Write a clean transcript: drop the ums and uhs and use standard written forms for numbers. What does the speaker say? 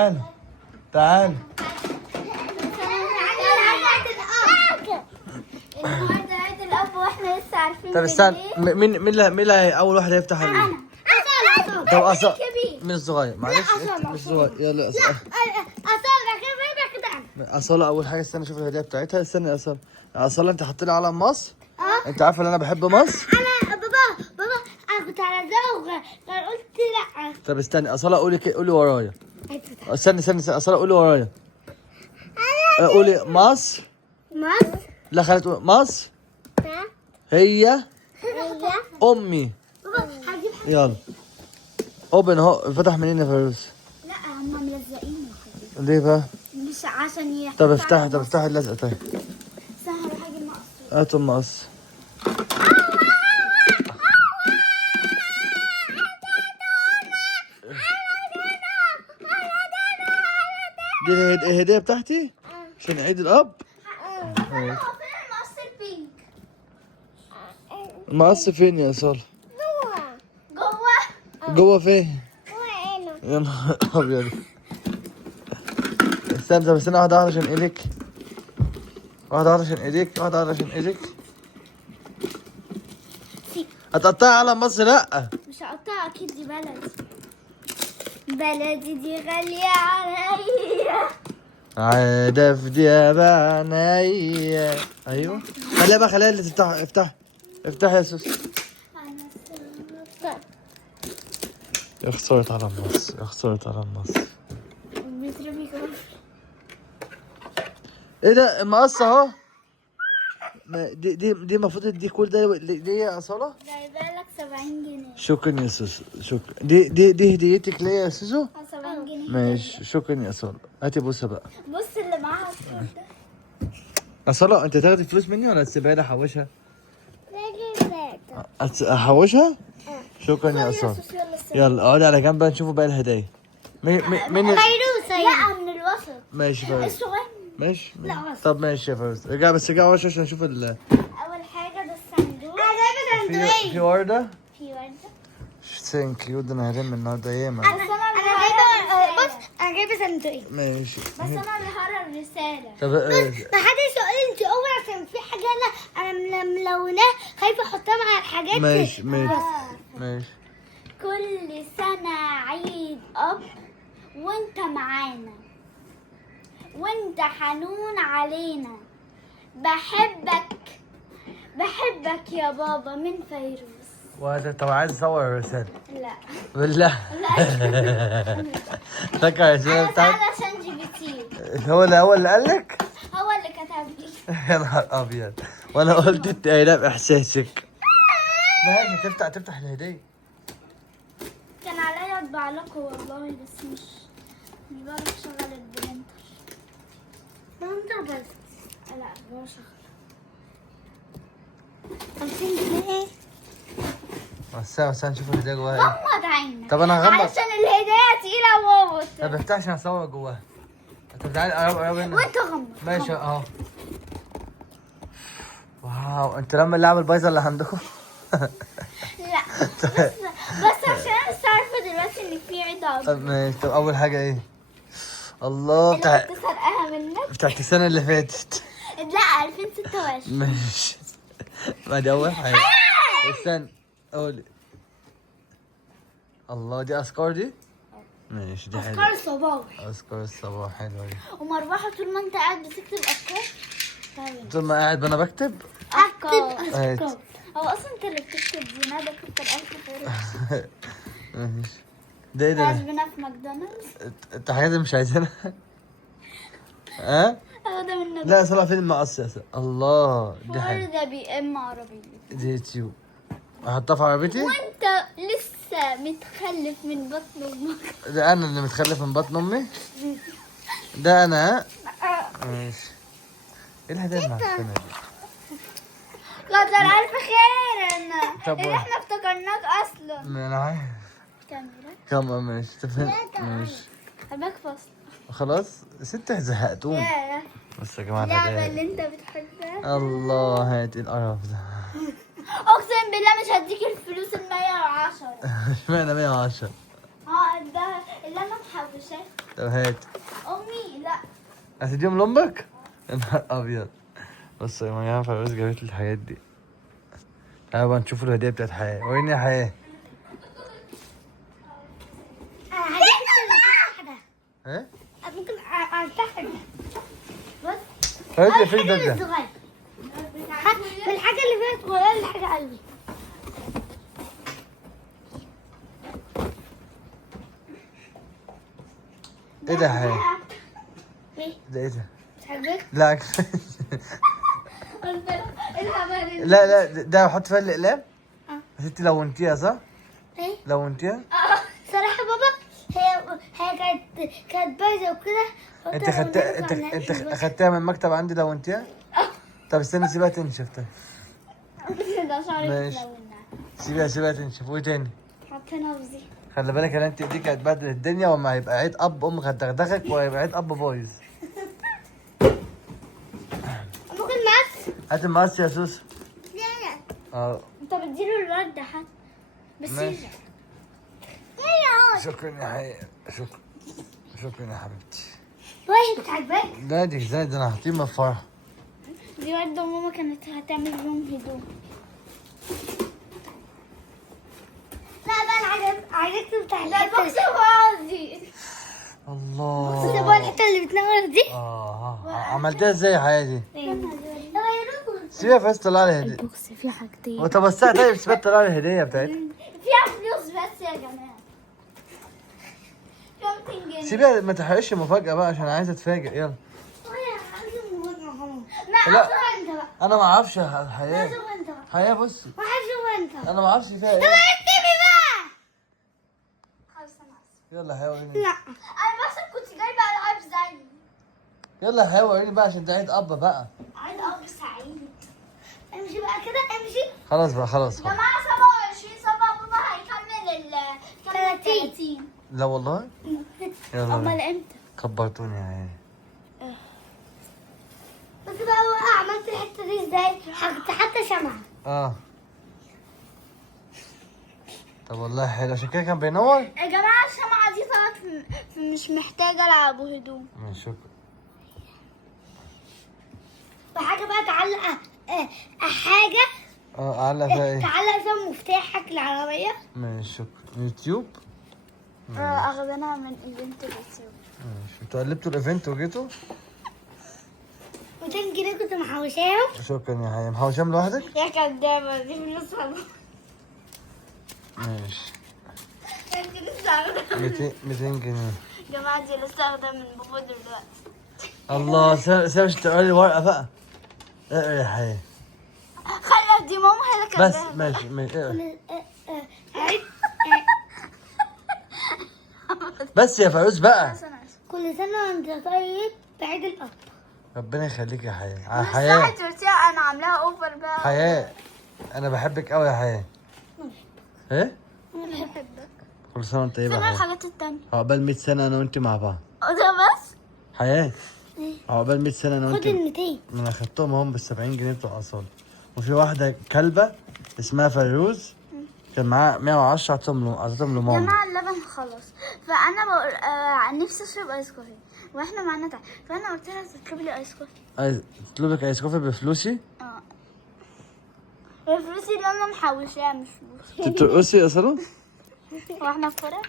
تعال تعال. النهارده عيد الاب واحنا لسه عارفين. طب استنى، مين اللي اول واحد هيفتح انا طب أصل كبير. مين الصغير؟ معلش أصالة، مش صغير. يلا اصلا كده. أصالة أول حاجة. استنى أشوف الهدية بتاعتها. استنى يا أصالة. يا أصالة أنت حاطة لي علم مصر؟ أنت عارفة إن أنا بحب مصر؟ انا بابا انا كنت على ده قلت لا. طب استني أصالة، قولي ورايا. استني أصالة قولي ورايا. قولي مصر. مصر. لا خلينا تقول مصر هي أمي. بابا هجيب. يلا اوبن اهو. فتح منين يا فيروز؟ لا هم ملزقين يا حبيبي. ليه بقى؟ مش عشان يحطوا. طب افتحي اللزقة. طيب سهل حاجه مقص. هاتوا المقص. دي الهدية بتاعتي عشان عيد الأب. فين المقص البينك؟ المقص فين يا صالح؟ جوه. جوه فين؟ جوه يا نهار أبيض. استنى واحدة عشان إيدك. واحدة عشان إيدك. هتقطعي على مصر؟ لأ مش هقطعها اكيد، دي بلدي دي غالية عليا. عادة في ديابانية. أيوه خليها اللي تفتح. افتح يا سوس. يا خسارة على مصر. بيترمي كمان. ايه ده المقص اهو. دي المفروض دي كل ده دي يا أصالة. جايبالك 70 جنيه. شكرا يا سوسو، شكرا. دي هديتك ليا يا سوسو. 70 جنيه. ماشي شكرا يا أصالة. هاتي بوسة بقى. بص اللي معاها الصوت ده. أصالة انت تاخدي فلوس مني ولا تسيبها لي احوشها؟ احوشها؟ شكرا يا أصالة. يلا اقعدي على جنب بقى نشوفوا باقي الهدايا. مين فيروز. لا من الوسط. ماشي فيروز. الصغير. ماشي. لا وسط. طب ماشي يا فيروز. ارجع وش عشان نشوف اول حاجة ده الصندوق. انا جايبة في وردة. في وردة. ثانك يو. ده انا هرم النهارده ياما. انا جايبة. بص انا جايبة صندوقين. ماشي. بس انا اللي هقرا الرسالة. طب ما حدش يقول لي انت اول عشان في حاجة انا ملوناه خايفة احطها مع الحاجات. ماشي. كل سنة عيد أب وانت معانا، وانت حنون علينا. بحبك يا بابا من فيروز. وهذا طب عايز اصور الرسالة. لا بالله. فاكر الرسالة انا بتاعت سأل عشان GPT. هو اللي قال لك؟ هو اللي كتب لي. يا نهار ابيض. وانا قلت التقيلة باحساسك. ماشي. تفتح الهدية. كان عليا اطبع لكم والله، بس مش بعرف اشغل البرينتر. بس لا بعرف اشغل. 50 جنيه. بس نشوف الهدية جواها ايه. غمض عينك. طب انا هغمض. علشان الهدايا تقيلة وبابا. طب افتح عشان اصور جواها. طب تعالى قرب هنا. وانت غمض. ماشي اهو. واو انت لما اللعبة البايظة اللي عندكم. لا بس عشان انا لسه عارفة دلوقتي ان في عيد أب. ماشي. طب اول حاجة ايه؟ الله اللي كنت سرقاها منك. بتاعت السنة اللي فاتت. لا 2026. ماشي. ما دي أول حاجة. استنى قولي. الله دي أذكار دي؟ ماشي دي حلوة. أفكار الصباح. أذكار الصباح حلوة دي. ومروحة طول ما أنت قاعد بتكتب أفكار. طيب. طول ما قاعد أنا بكتب؟ أفكار. هو أصلا أنت اللي بتكتب دي، ندى كتر ألف خير. ماشي. ده إيه ده؟ عازمنا في ماكدونالدز. أنت حاجات مش عايزينها؟ ها؟ هو ده من ندى. لا صلاح فين المقص يا سلام. الله دي حلوة. ده بي إم عربي. دي يوتيوب. أحطها في عربيتي؟ وأنت لسه متخلف من بطن أمك. ده أنا اللي متخلف من بطن أمي؟ ده أنا ها؟ ماشي. إيه الهدايا المعفنة دي؟ كتر ألف خير إن طب إحنا افتكرناك أصلا. ما أنا عارف. كاميرا. كم ماشي. ماشي. خليك فاصل. خلاص ست زهقتوني. ياه. بس يا جماعة اللعبة الهدايا. اللي أنت بتحبها. الله هات ايه القرف ده. اقسم بالله مش هديك الفلوس ال 110. اشمعنى 110؟ ده اللي انا محوشاه. طب هات. امي لا. هتديهم لامك؟ يا نهار ابيض. بص يا ماما فوز جابت لي الحاجات دي. تعالوا بقى نشوف الهديه بتاعت حياه. وين يا حياه؟ انا عايزة ايه؟ ممكن افتح بس. هات لي فين ده؟ الصغير. من الحاجة اللي فيها صغيرة لحاجة قلبي. ايه ده يا حياه؟ ايه؟ ده ايه ده؟ مش عاجبك؟ لا قلت له لا لا ده بحط فيها الاقلام؟ اه. بس انت لونتيها صح؟ ايه؟ لونتيها؟ صراحة بابا هي كانت بايظة وكده. انت اخدتها من المكتب عندي لونتيها؟ طب استنى سيبها تنشف طيب. ده شعري ماشي. ملونة. سيبها تنشف. وايه تاني؟ حطينا في دي. خلي بالك ان انت ايديك هتبهدل الدنيا، وما هيبقى عيد اب امك هتدغدغك وهيبقى عيد اب بايظ. ممكن مقص؟ هات المقص يا سوسو. لا. اه انت بتديله الورد حتى. بس ماشي. يا شكرا يا حي. شكرا يا حبيبتي. وين عجبك؟ لا دي ازاي ده؟ انا هحطيه من الفرح. دي وردة وماما كانت هتعمل لهم هدوم. لا بقى انا عايزك تفتح لا البوكس فاضي. الله. بص بقى الحتة اللي بتنور دي. عملتها ازاي يا حياه دي؟ غيروه. سيبها بس طلع لي هديه. البوكس فيه حاجتين. وتبصها طيب سيبها طلع لي الهديه بتاعتها. فيها فلوس بس يا جماعة. فيها 200 جنيه. سيبها ما تحرقش المفاجاه بقى عشان عايزه اتفاجئ. يلا. لا لا. شوف انت بقى. انا ما اعرفش يا حياه. شوف انت بقى. حياه بصي. ما شوف انت. انا ما اعرفش فيها ايه. اكتبي بقى. خلاص انا اسف. يلا يا حياه وريني. لا انا بس كنت جايبه العاب زي. يلا يا حياه وريني بقى عشان ده عيد اب بقى. عايز اب سعيد. امشي بقى كده امشي. خلاص بقى خلاص. يا جماعه 27 7 بابا هيكمل 30. لا والله. يلا امال بقى. امتى؟ كبرتوني يا عيني. بس بقى بقى عملت الحته دي ازاي؟ حتى شمعة. اه طب والله حلو عشان كده كان بينور. يا جماعه الشمعة دي طلعت مش محتاجه العب هدوم. شكرا. وحاجه بقى تعلق حاجه علق فيها ايه؟ تعلق فيها مفتاحك العربيه. ماشي شكرا. يوتيوب. اخدناها من ايفنت اليوتيوب. ماشي. انتوا قلبتوا الايفنت وجيتوا؟ 200 جنيه كنت محوشاهم. شكرا يا حياه. محوشام لوحدك؟ يا كدابه دي فلوس والله. ماشي. انت لسه واخدة. 200 جنيه. يا جماعه دي لسه واخده من بابا دلوقتي. الله. سيبش تقرا لي ورقه بقى. اقرا يا حياه. خلي دي ماما هي اللي بس كاتباها. ماشي اقرا. بس يا فاروز بقى. كل سنه وانت طيب بعيد الاب. ربنا يخليك يا حياه. صح حياه. ترتيع انا عاملاها اوفر بقى. حياه انا بحبك قوي يا حياه. ايه؟ انا بحبك. كل سنه وانت طيبه فين يا حياه. الحاجات التانية؟ عقبال 100 سنه انا وانت مع بعض. ده بس؟ حياه ايه؟ عقبال 100 سنه انا خد وانت. ال 200. انا خدتهم هم بال 70 جنيه بتوع اصاله. وفي واحده كلبه اسمها فيروز كان معاها 110 عطيتهم لماما. جماعة اللبن خلص فانا بقول نفسي اشرب ايس كوفي واحنا معانا تعب فانا قلت لها تطلب لي ايس كوفي. اطلب لك ايس كوفي بفلوسي؟ الفلوس اللي انا محوشاها مش فلوس. ترقصي يا صالون؟ واحنا في فرح.